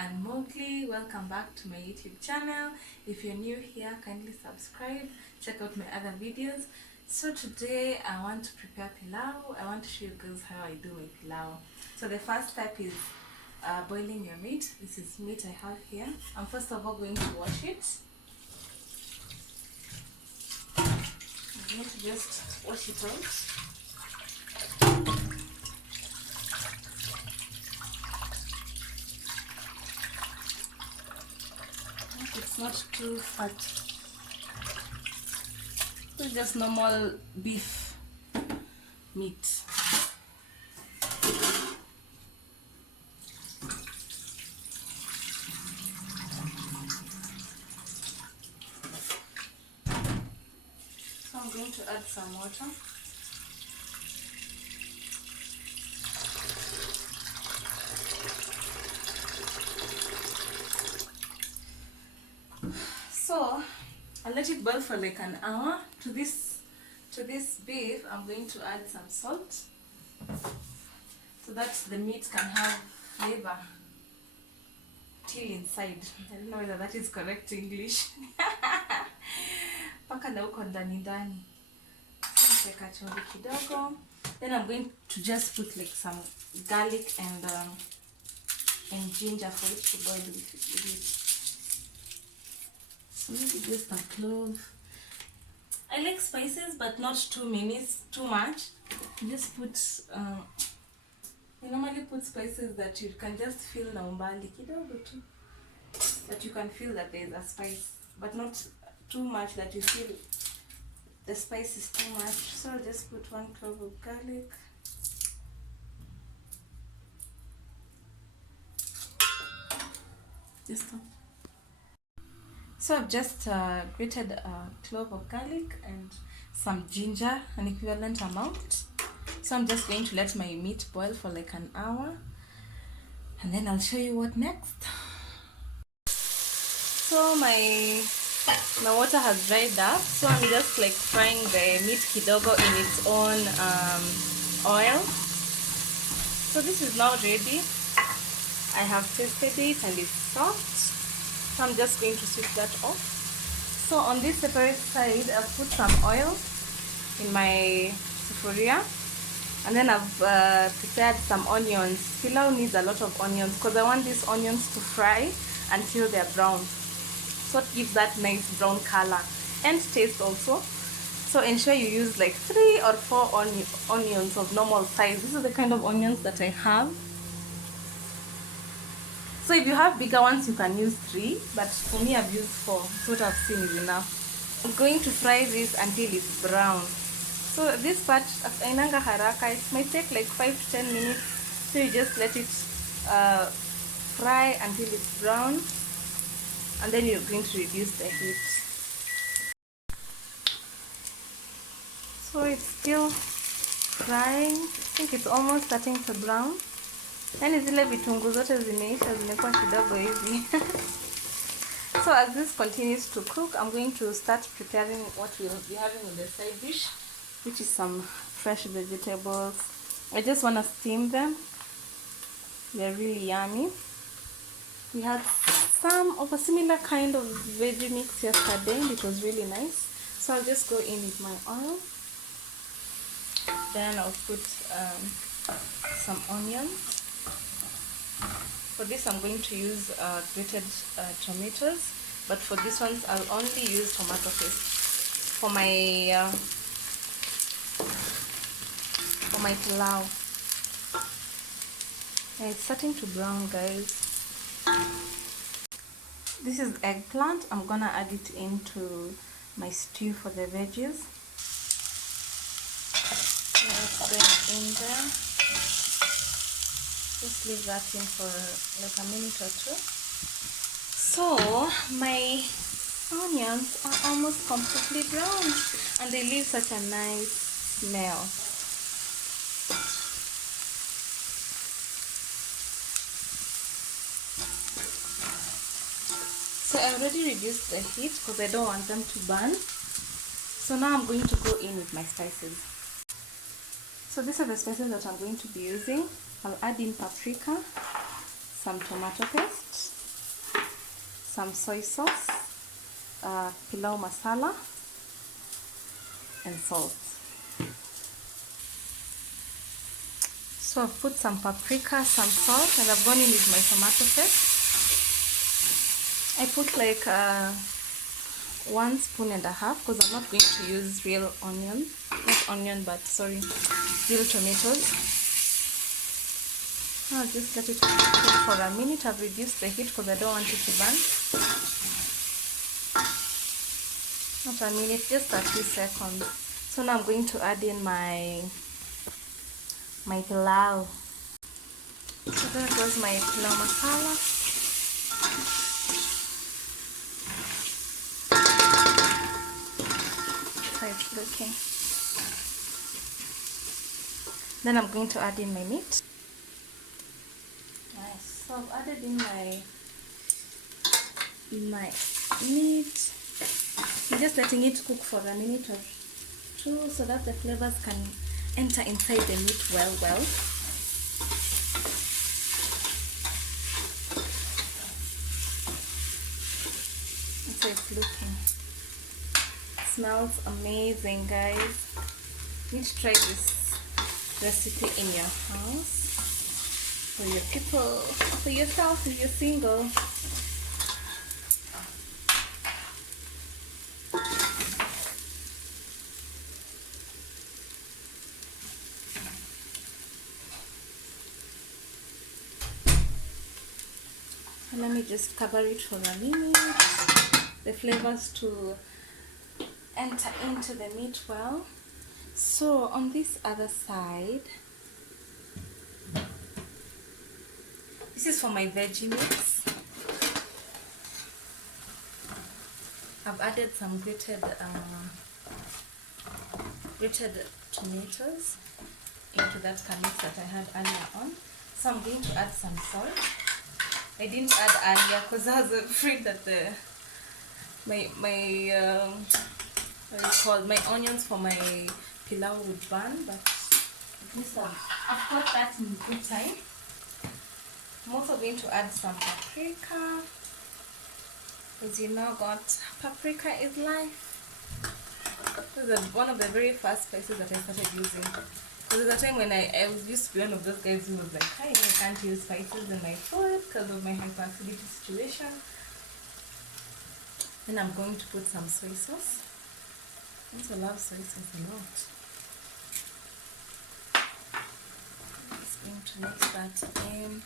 and Mowgli. Welcome back to my YouTube channel. If you're new here, kindly subscribe, check out my other videos. So today I want to prepare pilau. I want to show you guys how I do my pilau. So the first step is boiling your meat. This is meat I have here. I'm first of all going to wash it. I'm going to just wash it out. It's not too fat. It's just normal beef meat. So I'm going to add some water. So I'll let it boil for like an hour. To this beef, I'm going to add some salt so that the meat can have flavor till inside. I don't know whether that is correct English. Paka na uko ndani ndani. So nitaweka chumvi kidogo. Then I'm going to just put like some garlic and ginger for it to boil with it. So maybe just a clove. I like spices, but not too many, too much. Just put, I normally put spices that you can just feel na umbali kidogo tu. That you can feel that there is a spice, but not too much that you feel the spice is too much. So I'll just put 1 clove of garlic. Just stop. So I've just grated a clove of garlic and some ginger, an equivalent amount. So I'm just going to let my meat boil for like an hour, and then I'll show you what next. So my water has dried up, so I'm just like frying the meat kidogo in its own oil. So this is now ready. I have tasted it and it's soft. So I'm just going to switch that off. So on this separate side, I've put some oil in my sufuria, and then I've prepared some onions. Pilau needs a lot of onions because I want these onions to fry until they're brown. So it gives that nice brown color and taste also. So ensure you use like 3 or 4 onions of normal size. This is the kind of onions that I have. So if you have bigger ones, you can use 3, but for me I've used 4. So what I've seen is enough. I'm going to fry this until it's brown. So this part, ainanga haraka, it might take like 5 to 10 minutes. So you just let it fry until it's brown, and then you're going to reduce the heat. So it's still frying. I think it's almost starting to brown. Yani zile vitunguu zote zimeisha, zimekuwa kidogo hivi. So as this continues to cook, I'm going to start preparing what we'll be having on the side dish, which is some fresh vegetables. I just want to steam them. They're really yummy. We had some of a similar kind of veggie mix yesterday. It was really nice. So I'll just go in with my oil. Then I'll put some onions. For this I'm going to use grated tomatoes, but for this ones I'll only use tomato paste. For my pilau. Yeah, it's starting to brown, guys. This is eggplant. I'm gonna add it into my stew for the veggies. Let's put it in there. Just leave that in for like a minute or 2. So my onions are almost completely brown, and they leave such a nice smell. So I already reduced the heat because I don't want them to burn. So now I'm going to go in with my spices. So these are the spices that I'm going to be using. I'll add in paprika, some tomato paste, some soy sauce, pilau masala, and salt. So I've put some paprika, some salt, and I've gone in with my tomato paste. I put like 1.5 spoons because I'm not going to use real onion, not onion, but sorry, real tomatoes. I'll just let it cook for a minute. I've reduced the heat because I don't want it to burn. Not a minute, just a few seconds. So now I'm going to add in my pilau. So there goes my pilau masala. That's how it's looking. Then I'm going to add in my meat. Nice. So I've added in my meat. I'm just letting it cook for a minute or two so that the flavors can enter inside the meat well. That's how it's looking. It smells amazing, guys. You need to try this recipe in your house, for your people, for yourself if you're single. Let me just cover it for a minute. The flavors to enter into the meat well. So on this other side, this is for my veggie mix. I've added some grated tomatoes into that mix that I had earlier on. So I'm going to add some salt. I didn't add earlier because I was afraid that my onions for my pilau would burn, but at least I've got that in good time. I'm also going to add some paprika, because you know, paprika is life. This is one of the very first spices that I started using. There was a time when I used to be one of those guys who was like, I can't use spices in my food because of my hyperacidity situation. Then I'm going to put some soy sauce. I also love soy sauce a lot. I'm just going to mix that in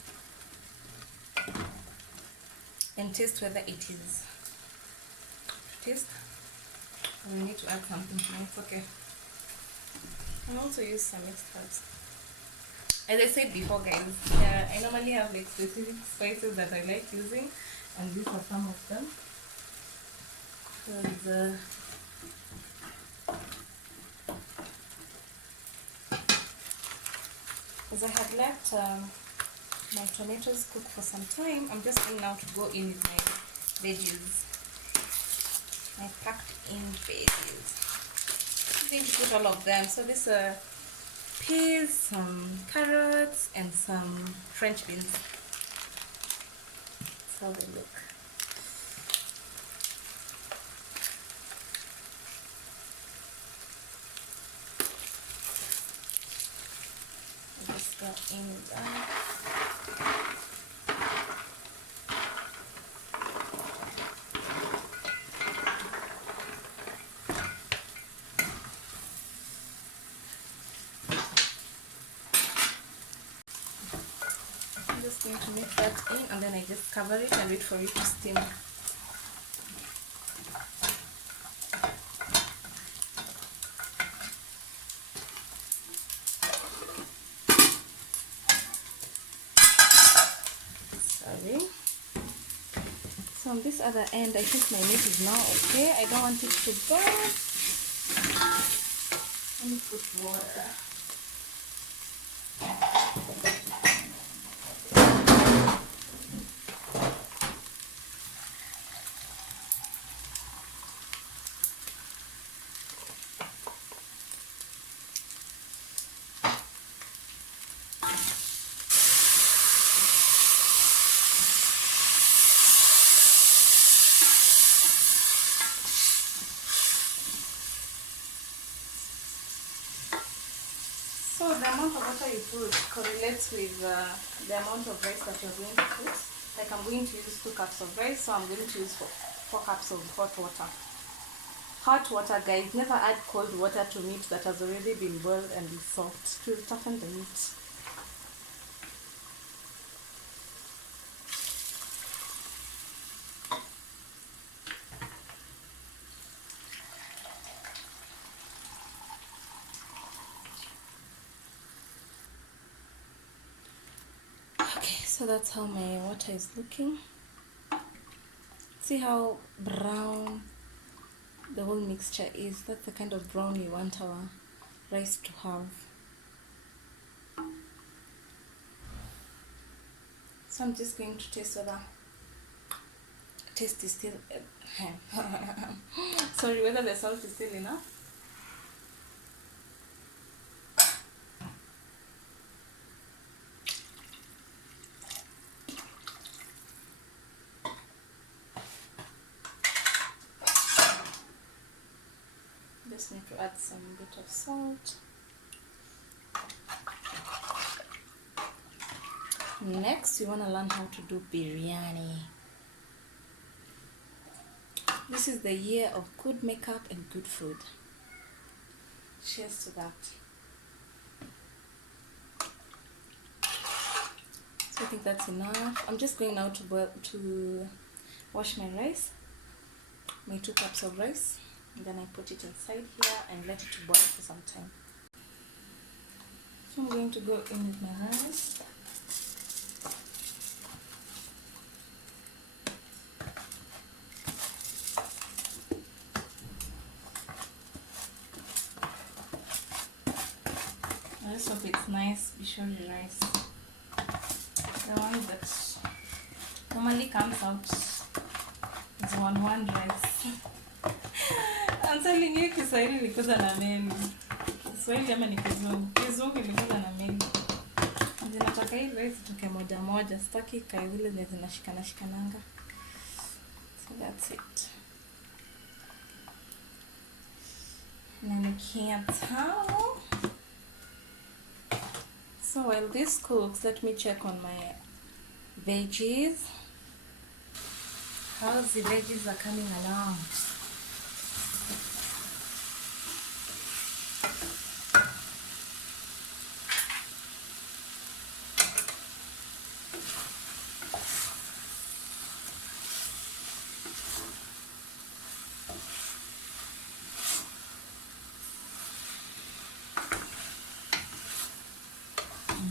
and taste whether it is taste. We need to add something. It's okay. I also use some mixed herbs. As I said before, guys, I normally have like specific spices that I like using, and these are some of them. Because I had let my tomatoes cook for some time, I'm just going now to go in with my veggies, my packed in veggies. I'm going to put all of them. So this peas, some carrots, and some French beans. That's how they look. I'll just go in that. Just going to mix that in, and then I just cover it and wait for it to steam. Sorry. So on this other end, I think my meat is now okay. I don't want it to burn. Let me put water. amount of water you put correlates with the amount of rice that you're going to put. Like I'm going to use 2 cups of rice, so I'm going to use 4 cups of hot water. Hot water, guys. Never add cold water to meat that has already been boiled and is soft. It will toughen the meat. Okay, so that's how my water is looking. See how brown the whole mixture is. That's the kind of brown we want our rice to have. So I'm just going to taste whether taste is still sorry, whether the salt is still enough. Just need to add some bit of salt. Next, you want to learn how to do biryani. This is the year of good makeup and good food. Cheers to that. So I think that's enough. I'm just going now to wash my rice, my 2 cups of rice, and then I put it inside here and let it boil for some time. So I'm going to go in with my rice. I just hope it's nice bishori rice. The one that normally comes out is one rice. I'm telling you, Kiswahili ilikuza na meli. Kiswahili ama ni Kizungu? Kizungu ilikuza na meli. Zinataka hii rice tuke moja moja. Sitaki ikae vile zinashikananga. So that's it. And I can't tell. So while this cooks, let me check on my veggies. How's the veggies are coming along?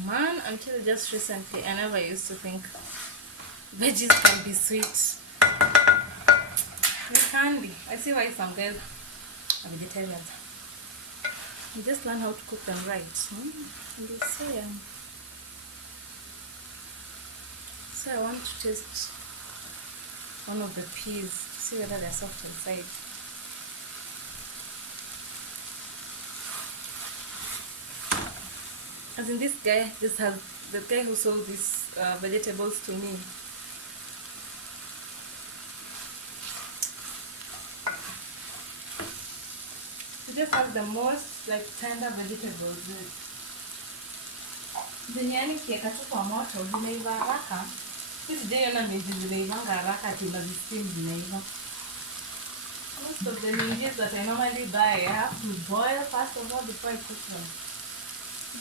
Man, until just recently, I never used to think veggies can be sweet. They can be. I see why some guys are vegetarians. You just learn how to cook them right. And they say, so I want to taste one of the peas, see whether they're soft inside. As in this guy, the guy who sold these vegetables to me. He just has the most like tender vegetables. Zenye kieka tu kwa moto zinaiva haraka. Sijaiona mizi zinaivanga haraka ati steam zinaiva. Most of the minjis that I normally buy, I have to boil first of all before I cook them.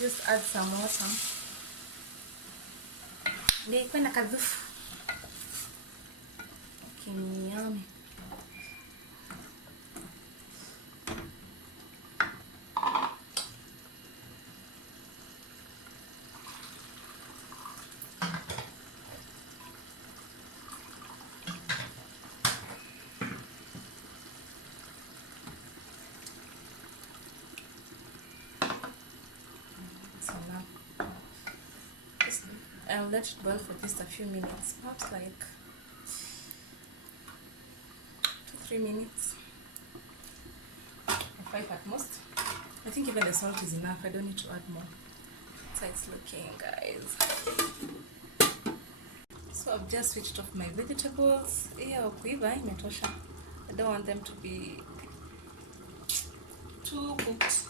Just add some water. Ndio ikuwe na kadhufu. Yummy. I'll let it boil for just a few minutes, perhaps like 2-3 minutes, or 5 at most. I think even the salt is enough. I don't need to add more. That's how it's looking, guys. So I've just switched off my vegetables. Yeah, kuiva imetosha. I don't want them to be too cooked.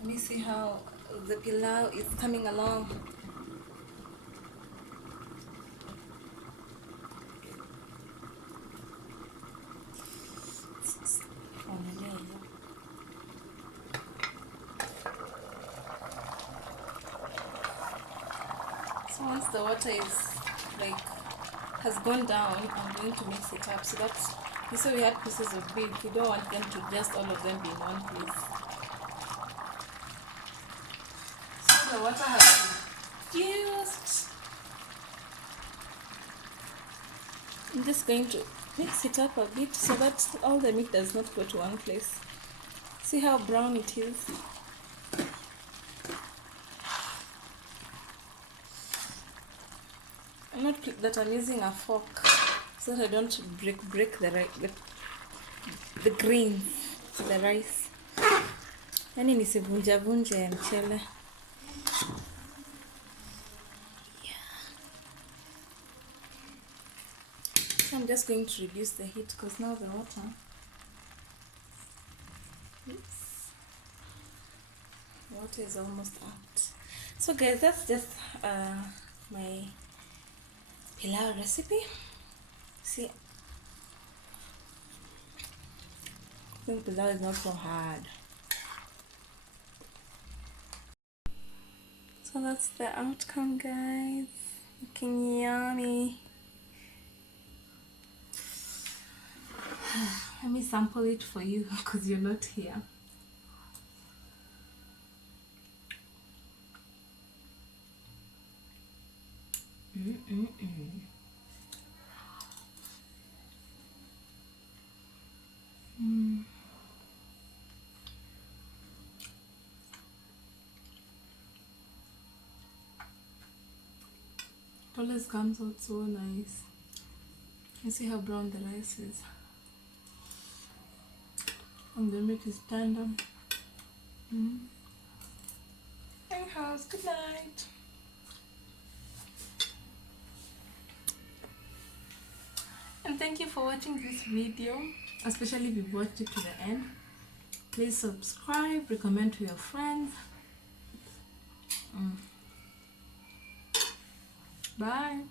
Let me see how the pilau is coming along. So once the water is like has gone down, I'm going to mix it up. So that's this way we have pieces of beef. We don't want them to just all of them be in one place. So the water has been fused. I'm just going to mix it up a bit so that all the meat does not go to one place. See how brown it is? I'm not that I'm using a fork so that I don't break the grains, the rice. Yani nisivunja vunja mchele. So I'm just going to reduce the heat because now the water, the water is almost out. So guys, that's just my pilau recipe. See, I think pilau is not so hard. So that's the outcome, guys. Looking yummy. Let me sample it for you because you're not here. It always comes out so nice. You see how brown the rice is. And the meat is tender. Anyhow, good night. And thank you for watching this video, especially if you've watched it to the end. Please subscribe, recommend to your friends. Bye.